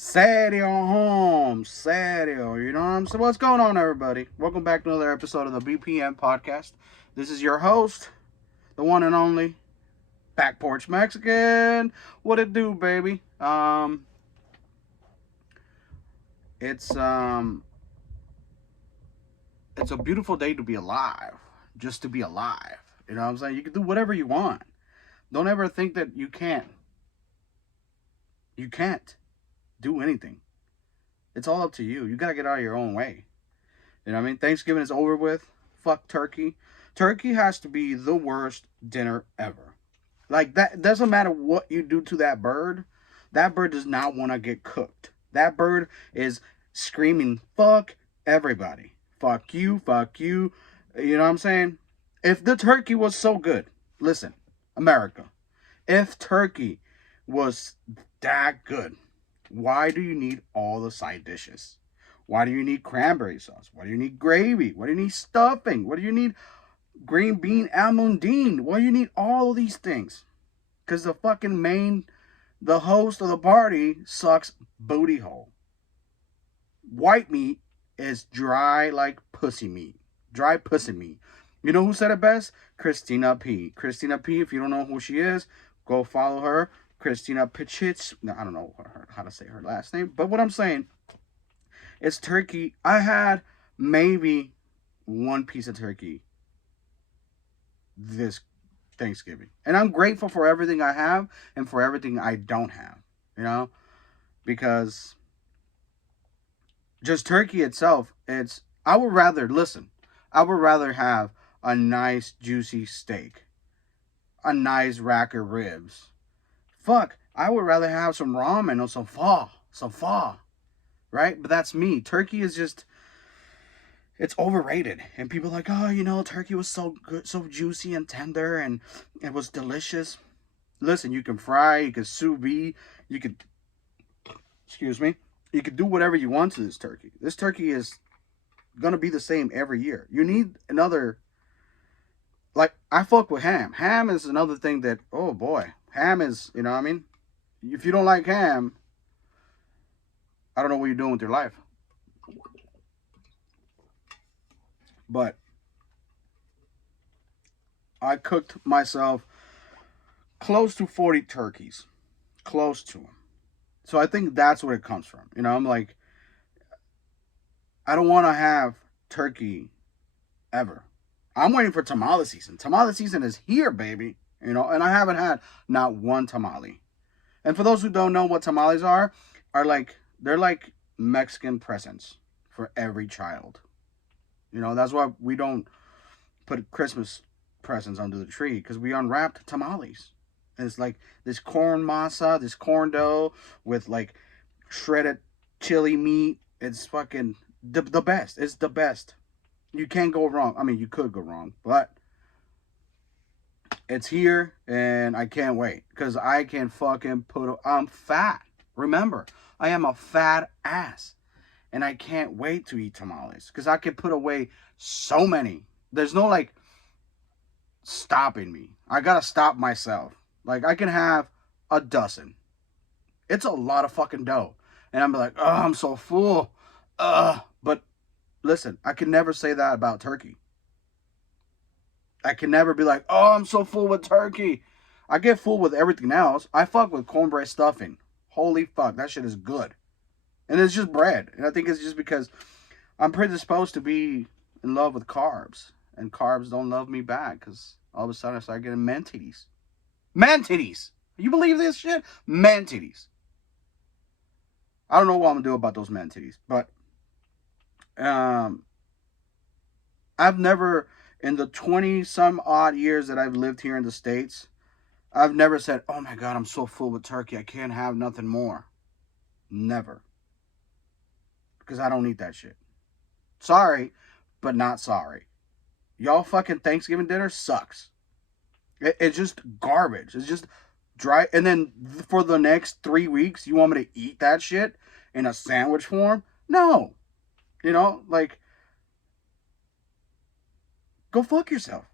Serio, home. Serio. You know what I'm saying? What's going on, everybody? Welcome back to another episode of the BPM podcast. This is your host, the one and only Back Porch Mexican. What it do, baby? It's um, it's a beautiful day to be alive. Just to be alive. You know what I'm saying? You can do whatever you want. Don't ever think that you can't. You can't do anything. It's all up to you. You gotta get out of your own way. You know what I mean? Thanksgiving is over with. Fuck turkey. Turkey has to be the worst dinner ever. Like that doesn't matter what you do to that bird does not want to get cooked. That bird is screaming, fuck everybody. Fuck you, fuck you. You know what I'm saying? If the turkey was so good, listen, America, if turkey was that good, why do you need all the side dishes? Why do you need cranberry sauce? Why do you need gravy? Why do you need stuffing? What do you need green bean almondine? Why do you need all of these things? Because the host of the party sucks booty hole. White meat is dry like pussy meat. Dry pussy meat. You know who said it best? Christina P. Christina P, if you don't know who she is, go follow her. Christina Pichich. No, I don't know how to say her last name. But what I'm saying, it's turkey. I had maybe one piece of turkey this Thanksgiving. And I'm grateful for everything I have and for everything I don't have, you know? Because just turkey itself, I would rather have a nice juicy steak, a nice rack of ribs. Fuck, I would rather have some ramen or some pho, right? But that's me. Turkey is just it's overrated. And people are like, oh, turkey was so good, so juicy and tender, and it was delicious. Listen, you can fry, you can sous vide, you could, excuse me, you could do whatever you want to this turkey. This turkey is gonna be the same every year. You need another, like, I fuck with ham. Ham is another thing that, oh boy, ham is, you know what I mean? If you don't like ham, I don't know what you're doing with your life. But I cooked myself close to 40 turkeys. Close to them. So I think that's where it comes from. I'm like, I don't want to have turkey ever. I'm waiting for tamale season. Tamale season is here, baby. And I haven't had not one tamale. And for those who don't know what tamales are like, they're like Mexican presents for every child. That's why we don't put Christmas presents under the tree, because we unwrapped tamales. And it's like this corn masa, this corn dough with like shredded chili meat. It's fucking the best. It's the best. You can't go wrong. I mean, you could go wrong, but it's here and I can't wait because I can fucking I'm fat. Remember, I am a fat ass and I can't wait to eat tamales because I can put away so many. There's no like stopping me. I gotta stop myself. Like, I can have a dozen. It's a lot of fucking dough. And I'm like, oh, I'm so full. But listen, I can never say that about turkey. I can never be like, oh, I'm so full with turkey. I get full with everything else. I fuck with cornbread stuffing. Holy fuck, that shit is good. And it's just bread. And I think it's just because I'm predisposed to be in love with carbs. And carbs don't love me back because all of a sudden I start getting man titties. Man titties! You believe this shit? Man titties. I don't know what I'm gonna do about those man titties, but I've never, in the 20 some odd years that I've lived here in the States, I've never said, oh my God, I'm so full with turkey, I can't have nothing more. Never. Because I don't eat that shit. Sorry, but not sorry. Y'all fucking Thanksgiving dinner sucks. It's just garbage. It's just dry. And then for the next 3 weeks, you want me to eat that shit in a sandwich form? No. Like, go fuck yourself.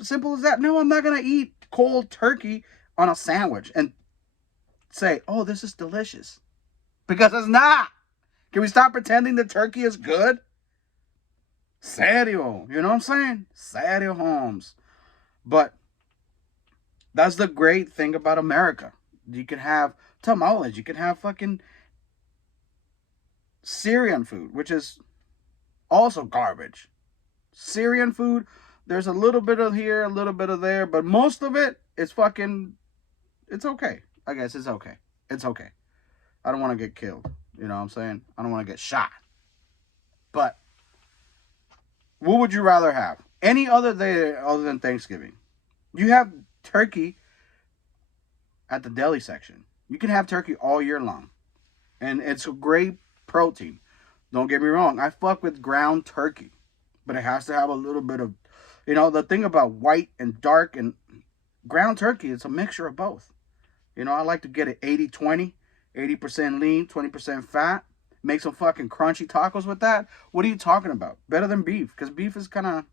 Simple as that. No, I'm not going to eat cold turkey on a sandwich and say, oh, this is delicious. Because it's not. Can we stop pretending that turkey is good? Serio. You know what I'm saying? Serio, Holmes. But that's the great thing about America. You can have tamales. You can have fucking Syrian food, which is also garbage. Syrian food, there's a little bit of here, a little bit of there, but most of it is fucking, it's okay. I guess it's okay. It's okay. I don't want to get killed. You know what I'm saying? I don't want to get shot. But what would you rather have? Any other day other than Thanksgiving? You have turkey at the deli section. You can have turkey all year long. And it's a great protein. Don't get me wrong. I fuck with ground turkey. But it has to have a little bit of, the thing about white and dark and ground turkey, it's a mixture of both. I like to get it 80-20, 80% lean, 20% fat. Make some fucking crunchy tacos with that. What are you talking about? Better than beef. Because beef is kind of,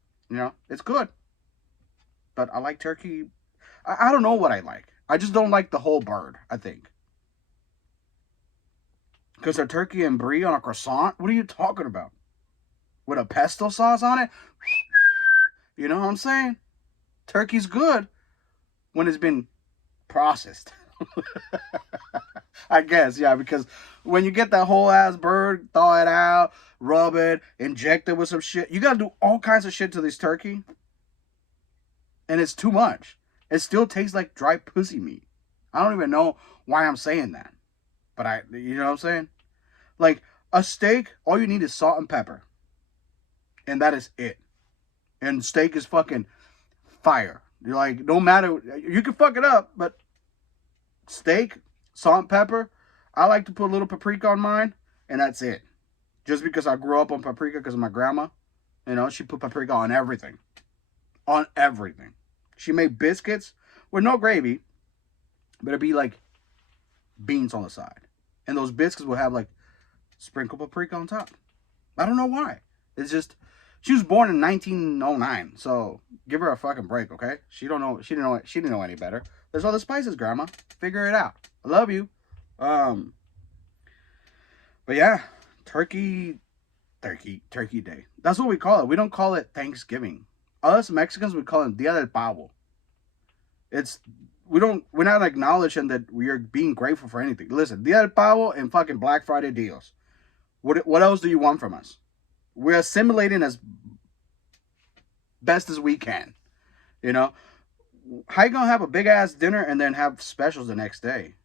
it's good. But I like turkey. I don't know what I like. I just don't like the whole bird, I think. Because a turkey and brie on a croissant? What are you talking about? With a pesto sauce on it? You know what I'm saying? Turkey's good when it's been processed. I guess, yeah, because when you get that whole ass bird, thaw it out, rub it, inject it with some shit. You gotta do all kinds of shit to this turkey. And it's too much. It still tastes like dry pussy meat. I don't even know why I'm saying that. But you know what I'm saying? Like, a steak, all you need is salt and pepper. And that is it. And steak is fucking fire. You're like, no matter, you can fuck it up, but steak, salt and pepper, I like to put a little paprika on mine, and that's it. Just because I grew up on paprika because of my grandma. She put paprika on everything. On everything. She made biscuits with no gravy, but it'd be like beans on the side. And those biscuits would have like sprinkled paprika on top. I don't know why. It's just, she was born in 1909, so give her a fucking break, okay? She didn't know any better. There's all the spices, Grandma. Figure it out. I love you. But yeah, Turkey Day. That's what we call it. We don't call it Thanksgiving. Us Mexicans, we call it Dia del Pavo. We're not acknowledging that we are being grateful for anything. Listen, Dia del Pavo and fucking Black Friday deals. What else do you want from us? We're assimilating as best as we can. How you gonna have a big ass dinner and then have specials the next day?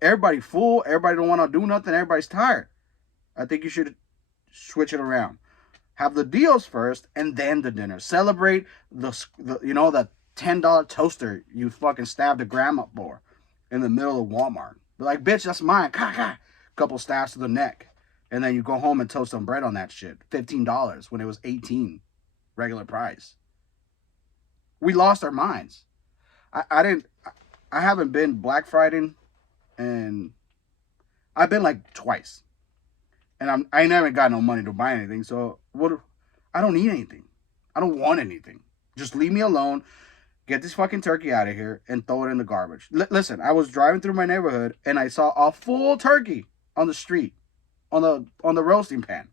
Everybody full. Everybody don't want to do nothing. Everybody's tired. I think you should switch it around. Have the deals first and then the dinner. Celebrate the $10 toaster you fucking stabbed a grandma for in the middle of Walmart. Be like, bitch, that's mine. Couple stabs to the neck. And then you go home and toast some bread on that shit. $15 when it was $18 regular price. We lost our minds. I haven't been Black Friday, and I've been like twice. And I never got no money to buy anything, so I don't need anything. I don't want anything. Just leave me alone. Get this fucking turkey out of here and throw it in the garbage. Listen, I was driving through my neighborhood and I saw a full turkey on the street. On the roasting pan.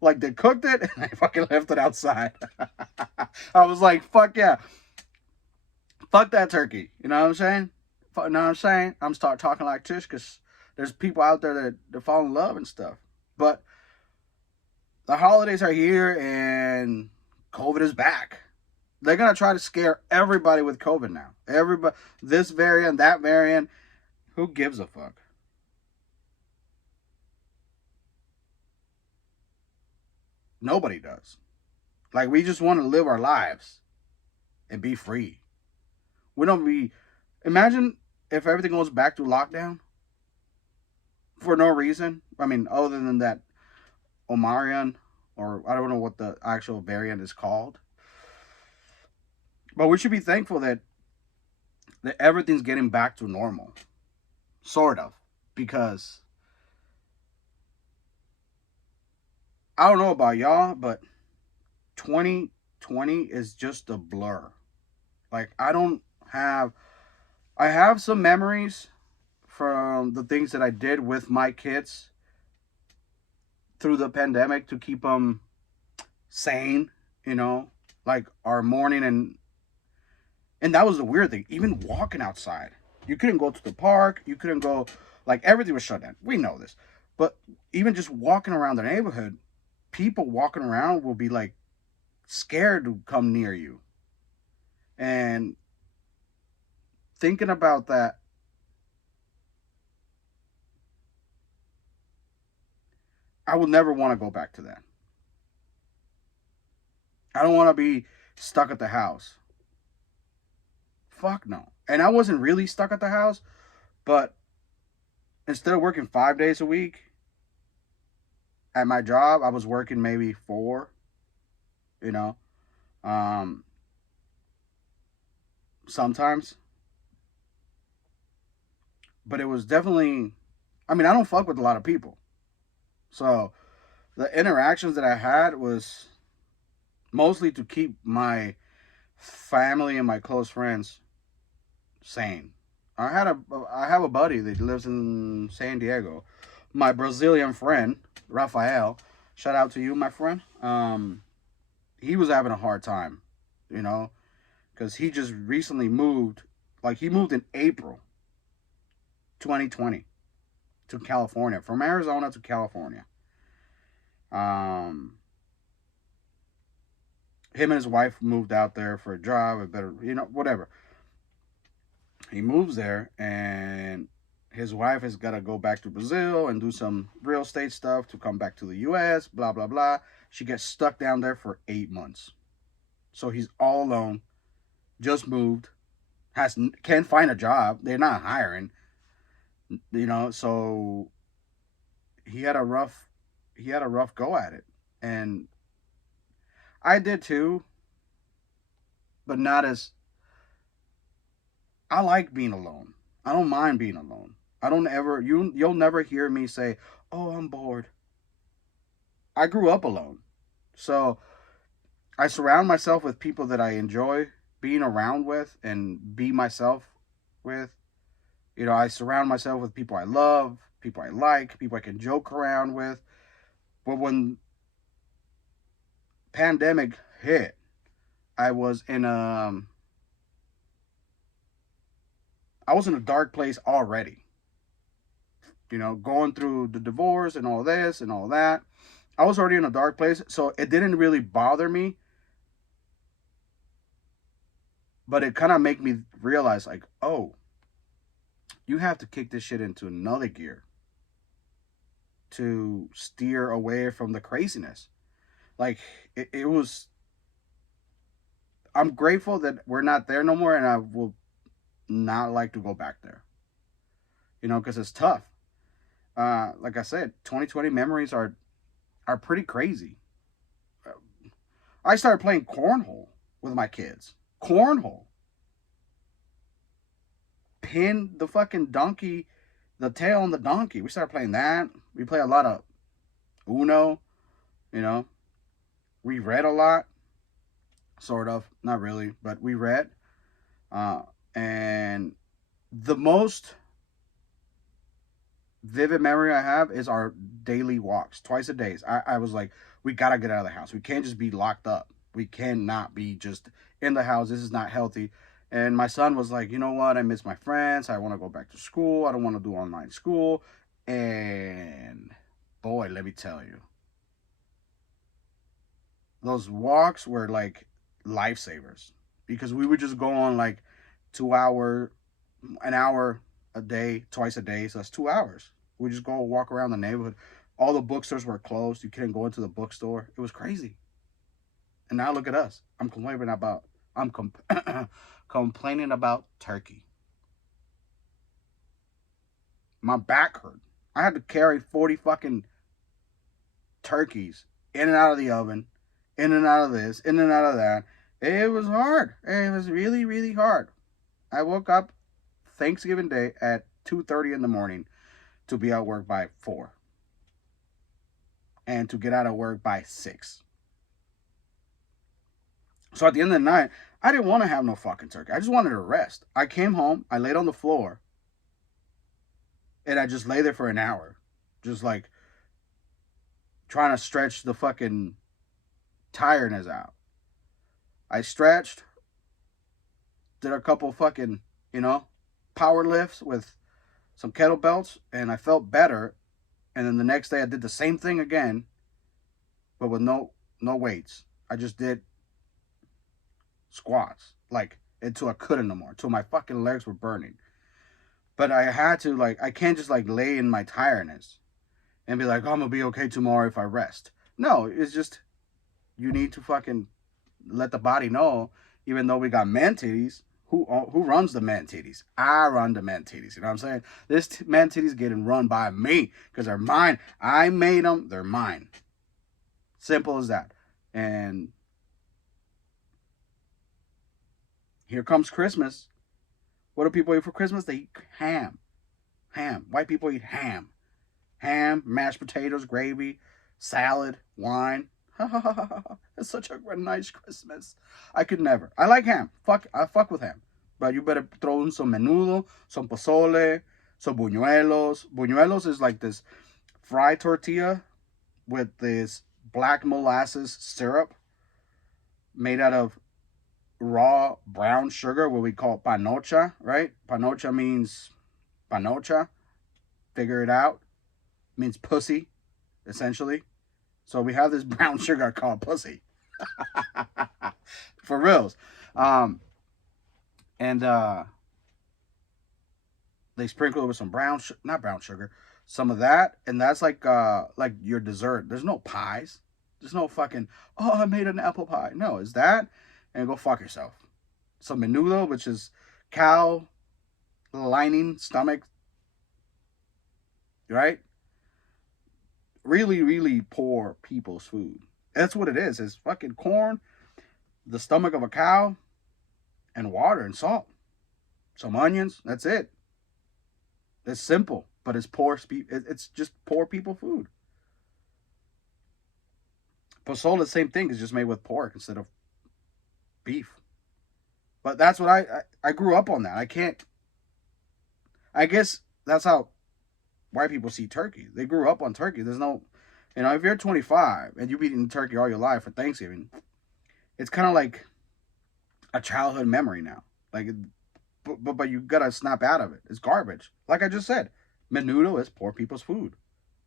Like, they cooked it and I fucking left it outside. I was like, fuck yeah. Fuck that turkey. You know what I'm saying? You know what I'm saying? I'm start talking like Tish because there's people out there that fall in love and stuff. But the holidays are here and COVID is back. They're going to try to scare everybody with COVID now. Everybody, this variant, that variant. Who gives a fuck? Nobody does. Like, we just want to live our lives and be free. Imagine if everything goes back to lockdown for no reason. I mean, other than that Omarion, or I don't know what the actual variant is called. But we should be thankful that everything's getting back to normal. Sort of. Because I don't know about y'all, but 2020 is just a blur. Like, I have some memories from the things that I did with my kids. through the pandemic to keep them sane, you know, like our morning and that was the weird thing. Even walking outside, you couldn't go to the park. You couldn't go, like everything was shut down. We know this, but even just walking around the neighborhood, people walking around will be like scared to come near you. And thinking about that, I would never want to go back to that. I don't want to be stuck at the house. Fuck no. And I wasn't really stuck at the house, but instead of working 5 days a week at my job, I was working maybe four, you know, um, sometimes. But it was definitely, I mean, I don't fuck with a lot of people. So the interactions that I had was mostly to keep my family and my close friends sane. I have a buddy that lives in San Diego. My Brazilian friend, Rafael. Shout out to you, my friend. He was having a hard time, you know, because he just recently moved. Like he moved in April 2020 to California, from Arizona to California. Um, Him and his wife moved out there for a job, a better, you know, whatever. He moves there, and his wife has got to go back to Brazil and do some real estate stuff to come back to the U.S. Blah blah blah. She gets stuck down there for 8 months, so he's all alone. Just moved, can't find a job. They're not hiring, you know. So he had a rough go at it, and I did too, but not as. I like being alone. I don't mind being alone. I don't ever you'll never hear me say, "Oh, I'm bored." I grew up alone. So, I surround myself with people that I enjoy being around with and be myself with. You know, I surround myself with people I love, people I like, people I can joke around with. But when pandemic hit, I was in a I was in a dark place already. You know, going through the divorce and all this and all that. I was already in a dark place, so it didn't really bother me, but it kind of made me realize like, oh, you have to kick this shit into another gear to steer away from the craziness. Like it was. I'm grateful that we're not there no more, and I will not like to go back there. You know, because it's tough. Like I said, 2020 memories are pretty crazy. I started playing cornhole with my kids. Cornhole. Pin the fucking donkey, the tail on the donkey. We started playing that. We play a lot of Uno, you know. We read a lot, sort of. Not really, but we read. Uh, and the most vivid memory I have is our daily walks, twice a day. I was like, we gotta get out of the house. We can't just be locked up. We cannot be just in the house. This is not healthy. And my son was like, you know what? I miss my friends. I want to go back to school. I don't want to do online school. And boy, let me tell you, those walks were like lifesavers because we would just go on like 2 hour, an hour a day, twice a day. So that's 2 hours. We just go walk around the neighborhood. All the bookstores were closed. You couldn't go into the bookstore. It was crazy. And now look at us. I'm complaining about turkey. My back hurt. I had to carry 40 fucking turkeys in and out of the oven, in and out of this, in and out of that. It was hard. It was really, really hard. I woke up Thanksgiving Day at 2:30 in the morning to be at work by 4 and to get out of work by 6. So at the end of the night, I didn't want to have no fucking turkey. I just wanted to rest. I came home, I laid on the floor, and I just lay there for an hour, just like trying to stretch the fucking tiredness out. I stretched, did a couple fucking, you know, power lifts with some kettlebells, and I felt better. And then the next day I did the same thing again, but with no weights. I just did squats, like until I couldn't no more, until my fucking legs were burning. But I had to, like, I can't just like lay in my tiredness and be like, oh, I'm gonna be okay tomorrow if I rest. No, it's just you need to fucking let the body know. Even though we got man titties, who runs the man titties? I run the man titties. You know what I'm saying? This man titties getting run by me because they're mine. I made them. They're mine. Simple as that. And here comes Christmas. What do people eat for Christmas? They eat ham. Ham. White people eat ham. Ham, mashed potatoes, gravy, salad, wine. It's such a nice Christmas. I could never. I like ham. I fuck with ham. But you better throw in some menudo, some pozole, some buñuelos. Buñuelos is like this fried tortilla with this black molasses syrup made out of raw brown sugar, what we call panocha, right? Panocha means panocha. Figure it out. It means pussy, essentially. So we have this brown sugar called pussy. For reals. And they sprinkle it with some not brown sugar, some of that, and that's like your dessert. There's no pies. There's no fucking, oh, I made an apple pie. No, it's that, and go fuck yourself. Some menudo, which is cow lining, stomach, right? Really, really poor people's food. That's what it is. It's fucking corn, the stomach of a cow, and water and salt. Some onions. That's it. It's simple, but it's it's just poor people food. Pozole, same thing. It's just made with pork instead of beef. But that's what I grew up on that. I can't. I guess that's how white people see turkey. They grew up on turkey. There's no, if you're 25 and you've eaten turkey all your life for Thanksgiving, it's kind of like a childhood memory now. Like, but you gotta snap out of it. It's garbage. Like I just said, menudo is poor people's food.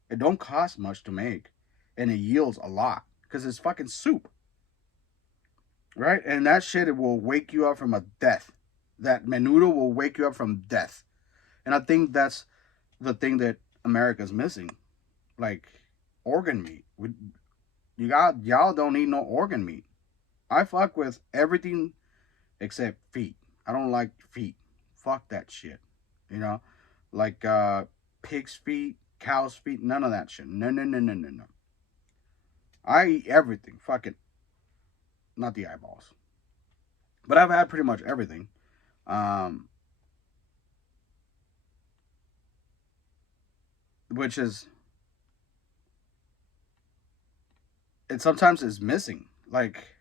It don't cost much to make, and it yields a lot because it's fucking soup, right? And that shit, it will wake you up from a death. That menudo will wake you up from death, and I think that's the thing that America's missing, like organ meat. Y'all don't need no organ meat. I fuck with everything except feet. I don't like feet. Fuck that shit. Like pig's feet, cow's feet, none of that shit. No. I eat everything. Fuck it. Not the eyeballs. But I've had pretty much everything. Which is, it sometimes is missing. Like,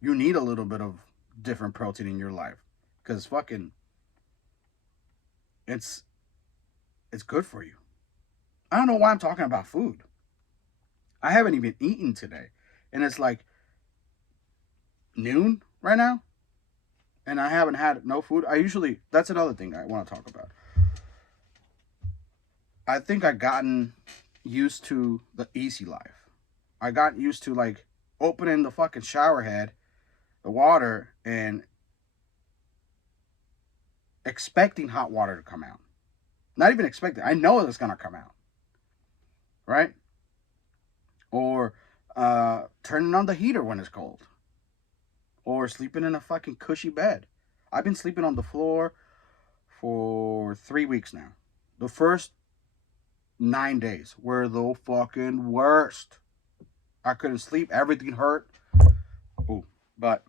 you need a little bit of different protein in your life. Because fucking, it's good for you. I don't know why I'm talking about food. I haven't even eaten today. And it's like noon right now. And I haven't had no food. That's another thing I want to talk about. I think I gotten used to the easy life. I got used to like opening the fucking shower head, the water, and expecting hot water to come out. Not even expecting. I know it's gonna come out. Right? Or turning on the heater when it's cold. Or sleeping in a fucking cushy bed. I've been sleeping on the floor for 3 weeks now. The first 9 days were the fucking worst. I couldn't sleep. Everything hurt. Ooh, but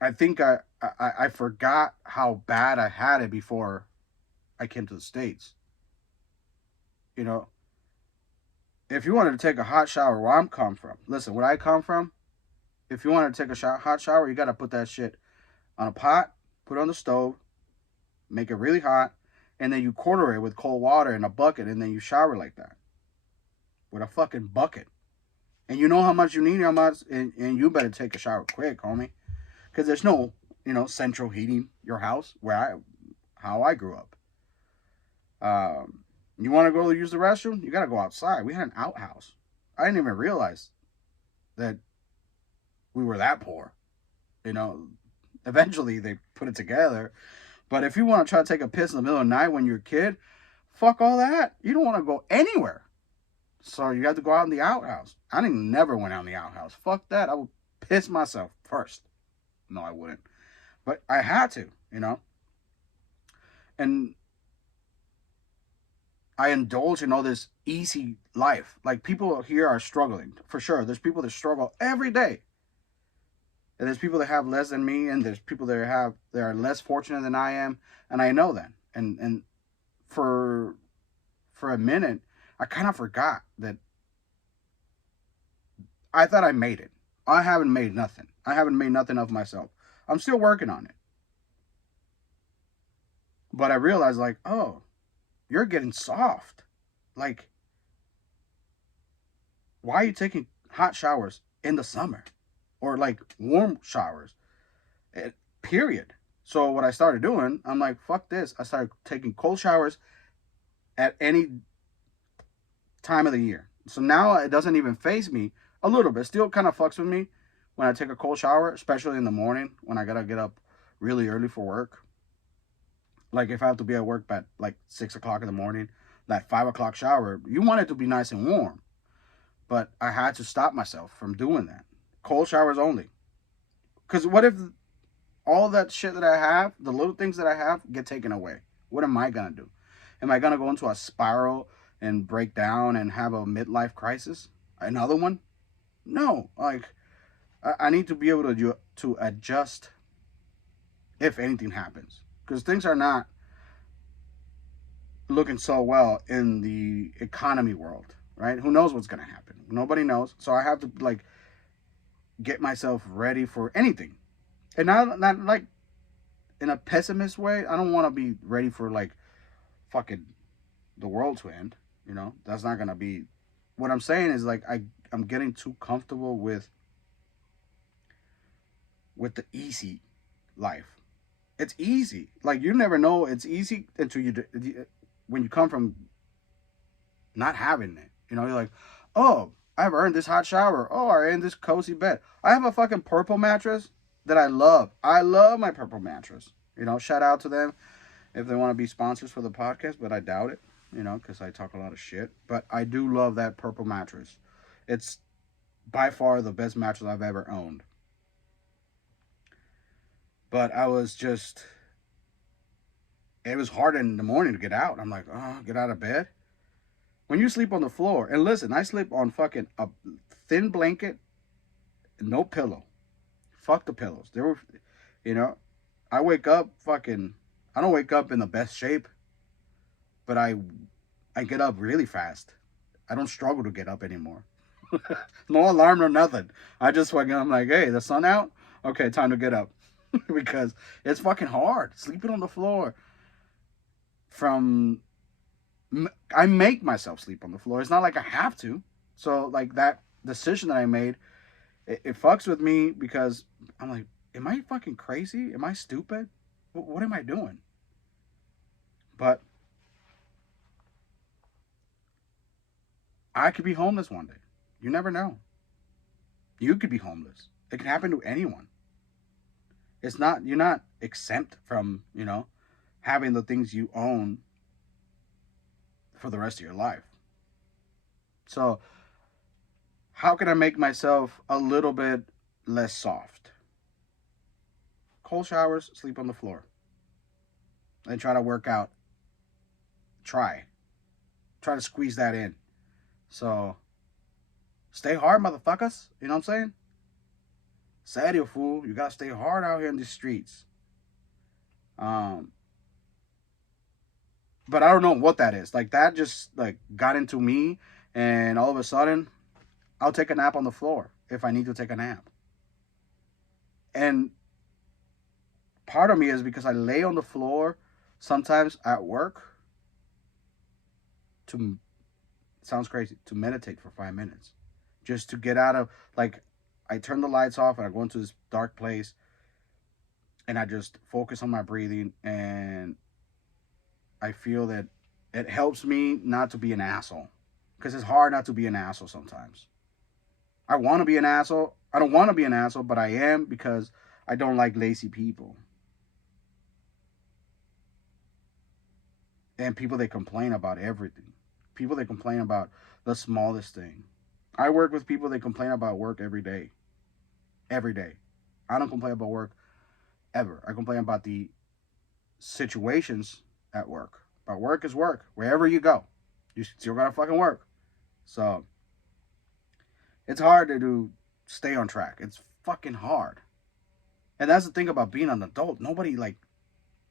I think I forgot how bad I had it before I came to the States. If you wanted to take a hot shower where I'm come from, listen, where I come from, if you want to take a hot shower, you got to put that shit on a pot, put it on the stove, make it really hot, and then you quarter it with cold water in a bucket, and then you shower like that with a fucking bucket. And you know how much you need, how much, and you better take a shower quick, homie, because there's no, central heating your house how I grew up. You want to go use the restroom? You gotta go outside. We had an outhouse. I didn't even realize that we were that poor. You know, eventually they put it together. But if you want to try to take a piss in the middle of the night when you're a kid, fuck all that. You don't want to go anywhere. So you have to go out in the outhouse. I didn't never went out in the outhouse. Fuck that. I would piss myself first. No, I wouldn't. But I had to, And I indulge in all this easy life. Like, people here are struggling, for sure. There's people that struggle every day. And there's people that have less than me, and there's people that are less fortunate than I am, and I know that. And for a minute, I kind of forgot that I thought I made it. I haven't made nothing. I haven't made nothing of myself. I'm still working on it. But I realized, like, oh, you're getting soft. Like, why are you taking hot showers in the summer? Or, like, warm showers? Period. So what I started doing, I'm like, fuck this. I started taking cold showers at any time of the year. So now it doesn't even faze me a little bit. Still kind of fucks with me when I take a cold shower, especially in the morning when I gotta get up really early for work. Like, if I have to be at work at like 6 o'clock in the morning, that 5 o'clock shower, you want it to be nice and warm. But I had to stop myself from doing that. Cold showers only. Because what if all that shit that I have, the little things that I have, get taken away? What am I going to do? Am I going to go into a spiral and break down and have a midlife crisis? Another one? No. Like, I need to be able to adjust if anything happens. Because things are not looking so well in the economy world, right? Who knows what's going to happen? Nobody knows. So I have to, like, get myself ready for anything. And not like in a pessimist way. I don't want to be ready for, like, fucking the world to end. That's not going to be. What I'm saying is, like, I'm getting too comfortable with the easy life. It's easy. Like, you never know it's easy until when you come from not having it. You're like, oh, I've earned this hot shower. Oh, I earned this cozy bed. I have a fucking purple mattress that I love. I love my purple mattress. Shout out to them if they want to be sponsors for the podcast, but I doubt it, because I talk a lot of shit. But I do love that purple mattress. It's by far the best mattress I've ever owned. But it was hard in the morning to get out. I'm like, oh, get out of bed. When you sleep on the floor, and listen, I sleep on fucking a thin blanket, no pillow. Fuck the pillows. They were, I wake up fucking, I don't wake up in the best shape, but I get up really fast. I don't struggle to get up anymore. No alarm or nothing. I'm like, hey, the sun out? Okay, time to get up. Because it's fucking hard sleeping on the floor. I make myself sleep on the floor. It's not like I have to. So, like, that decision that I made, it fucks with me because I'm like, am I fucking crazy? Am I stupid? What am I doing? But I could be homeless one day. You never know. You could be homeless. It can happen to anyone. You're not exempt from, having the things you own for the rest of your life. So, how can I make myself a little bit less soft? Cold showers, sleep on the floor. And try to work out. Try to squeeze that in. So, stay hard, motherfuckers. You know what I'm saying? Serio, fool. You gotta stay hard out here in the streets. But I don't know what that is. Like, that just, like, got into me, and all of a sudden, I'll take a nap on the floor if I need to take a nap. And part of me is because I lay on the floor sometimes at work, to, sounds crazy, to meditate for 5 minutes. Just to get out of, like, I turn the lights off and I go into this dark place and I just focus on my breathing, and I feel that it helps me not to be an asshole. Because it's hard not to be an asshole sometimes. I want to be an asshole. I don't want to be an asshole, but I am, because I don't like lazy people. And people that complain about everything. People that complain about the smallest thing. I work with people that complain about work every day. Every day. I don't complain about work ever. I complain about the situations at work. But work is work. Wherever you go, you still gotta fucking work. So it's hard to stay on track. It's fucking hard. And that's the thing about being an adult. Nobody like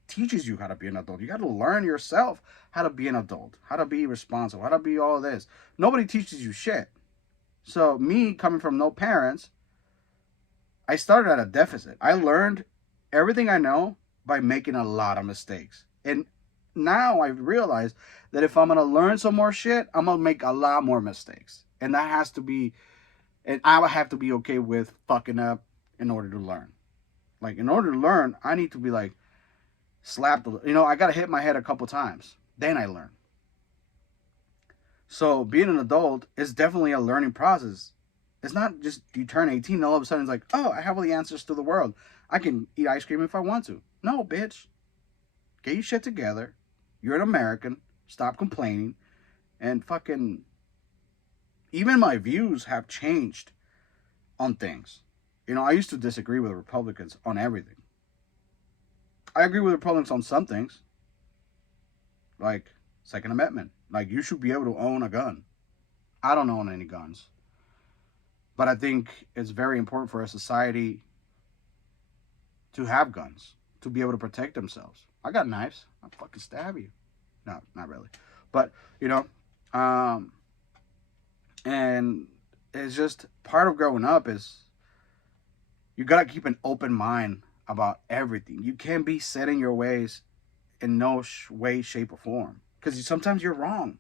teaches you how to be an adult. You got to learn yourself how to be an adult, how to be responsible, how to be all this. Nobody teaches you shit. So me coming from no parents, I started at a deficit. I learned everything I know by making a lot of mistakes. And now I realize that if I'm going to learn some more shit, I'm going to make a lot more mistakes. And that has to be, and I have to be okay with fucking up in order to learn. Like, in order to learn, I need to be like, slapped, I got to hit my head a couple times. Then I learn. So being an adult is definitely a learning process. It's not just you turn 18 and all of a sudden it's like, oh, I have all the answers to the world. I can eat ice cream if I want to. No, bitch. Get your shit together. You're an American. Stop complaining. And fucking, even my views have changed on things. I used to disagree with Republicans on everything. I agree with Republicans on some things. Like Second Amendment. Like, you should be able to own a gun. I don't own any guns. But I think it's very important for a society to have guns, to be able to protect themselves. I got knives. I'll fucking stab you. No, not really. But, and it's just part of growing up is you got to keep an open mind about everything. You can't be set in your ways in no way, shape, or form. Because sometimes you're wrong.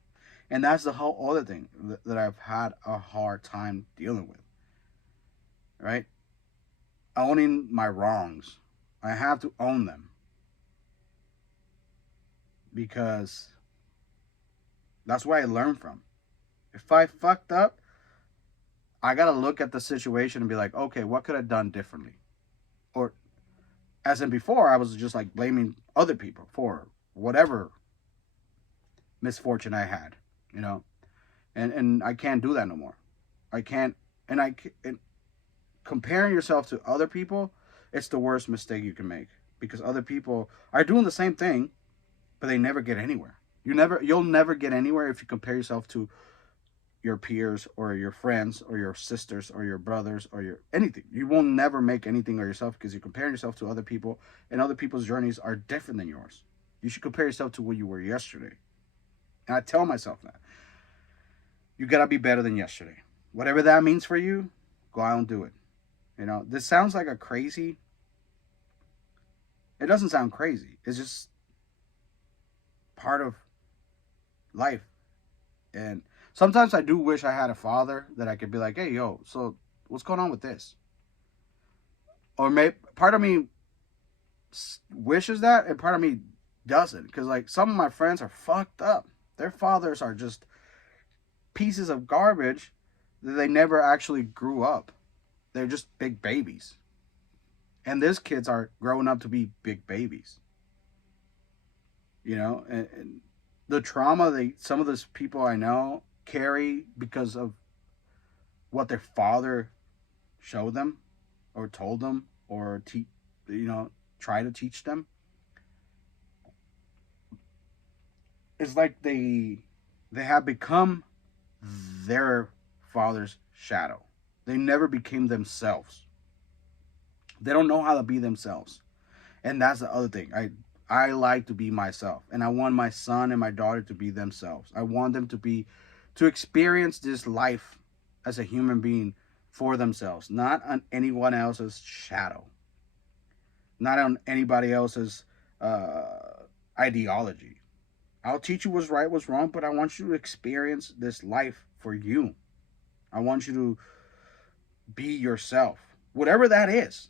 And that's the whole other thing that I've had a hard time dealing with. Right? Owning my wrongs. I have to own them. Because that's where I learn from. If I fucked up, I got to look at the situation and be like, okay, what could I have done differently? Or, as in before, I was just like blaming other people for whatever misfortune I had, and I can't do that no more. I can't, and comparing yourself to other people, it's the worst mistake you can make, because other people are doing the same thing, but they never get anywhere. You'll never get anywhere if you compare yourself to your peers or your friends or your sisters or your brothers or your anything. You will never make anything of yourself because you're comparing yourself to other people, and other people's journeys are different than yours. You should compare yourself to what you were yesterday. And I tell myself that. You gotta be better than yesterday. Whatever that means for you, go out and do it. This sounds like it doesn't sound crazy. It's just part of life. And sometimes I do wish I had a father that I could be like, hey, yo, so what's going on with this? Or part of me wishes that, and part of me doesn't. Because, like, some of my friends are fucked up. Their fathers are just pieces of garbage that they never actually grew up. They're just big babies. And these kids are growing up to be big babies. And the trauma some of those people I know carry because of what their father showed them or told them or try to teach them. It's like they have become their father's shadow. They never became themselves. They don't know how to be themselves. And that's the other thing. I like to be myself, and I want my son and my daughter to be themselves. I want them to experience this life as a human being for themselves, not on anyone else's shadow, not on anybody else's ideology. I'll teach you what's right, what's wrong, but I want you to experience this life for you. I want you to be yourself, whatever that is.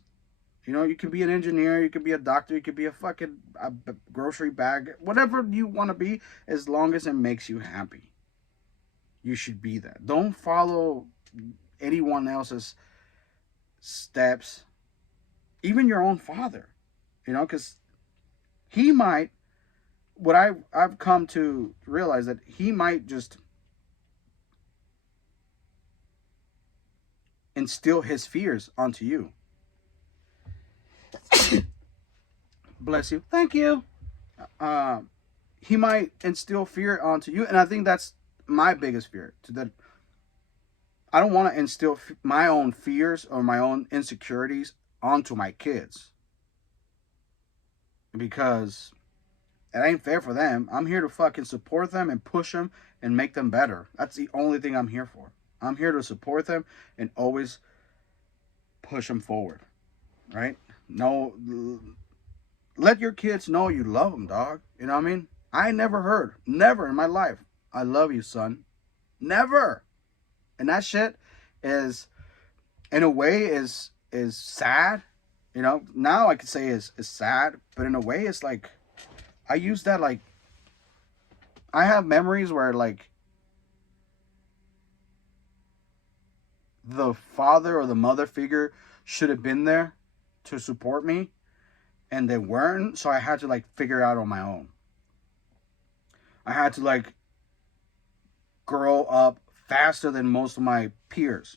You know, you can be an engineer, you can be a doctor, you can be a fucking grocery bag, whatever you want to be, as long as it makes you happy. You should be that. Don't follow anyone else's steps, even your own father. You know, because he might, what I've come to realize that he might just instill his fears onto you. Bless you. Thank you. Uh, he might instill fear onto you, and I think that's my biggest fear. That I don't want to instill my own fears or my own insecurities onto my kids, because it ain't fair for them. I'm here to fucking support them and push them and make them better. That's the only thing I'm here for. I'm here to support them and always push them forward, right? No, let your kids know you love them, dog. You know what I mean? I never in my life, I love you, son. Never. And that shit is, in a way, is sad. You know, now I could say is sad, but in a way, it's like, I use that like, I have memories where like the father or the mother figure should have been there to support me, and they weren't, so I had to like figure it out on my own. I had to like grow up faster than most of my peers.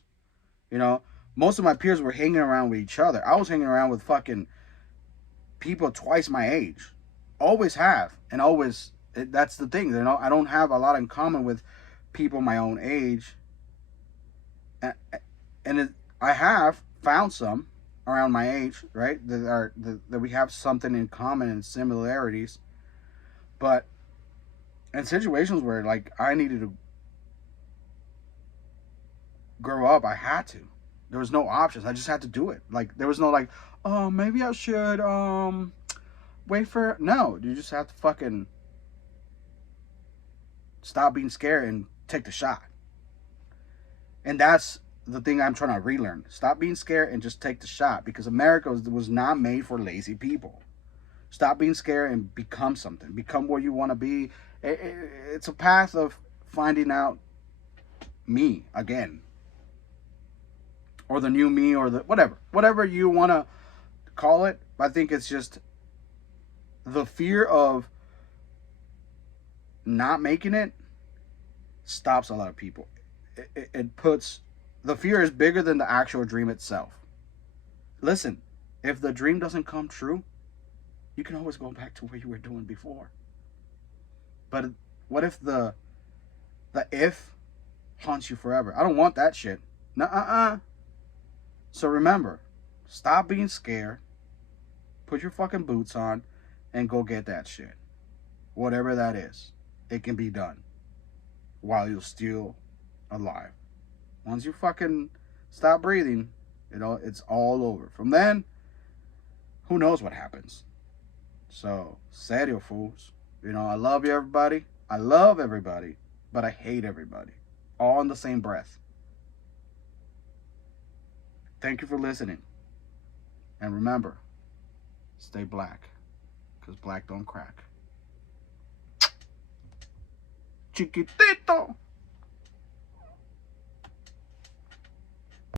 You know, most of my peers were hanging around with each other. I was hanging around with fucking people twice my age. Always have, and always, that's the thing. You know, I don't have a lot in common with people my own age, and I have found some around my age, right? That we have something in common and similarities, but in situations where like I needed to grow up, I had to. There was no options. I just had to do it. Like there was no like, oh, maybe I should wait for. No, you just have to fucking stop being scared and take the shot. And that's the thing I'm trying to relearn. Stop being scared and just take the shot, because America was not made for lazy people. Stop being scared and become something. Become what you want to be. It's a path of finding out me again, or the new me, or the whatever you want to call it. I think it's just the fear of not making it stops a lot of people. It puts, the fear is bigger than the actual dream itself. Listen, if the dream doesn't come true, you can always go back to what you were doing before. But what if the if haunts you forever? I don't want that shit. Nuh-uh. So remember, stop being scared, put your fucking boots on, and go get that shit. Whatever that is, it can be done while you're still alive. Once you fucking stop breathing, it's all over. From then, who knows what happens. So, serio, fools. I love you, everybody. I love everybody, but I hate everybody. All in the same breath. Thank you for listening. And remember, stay black, because black don't crack. Chiquitito.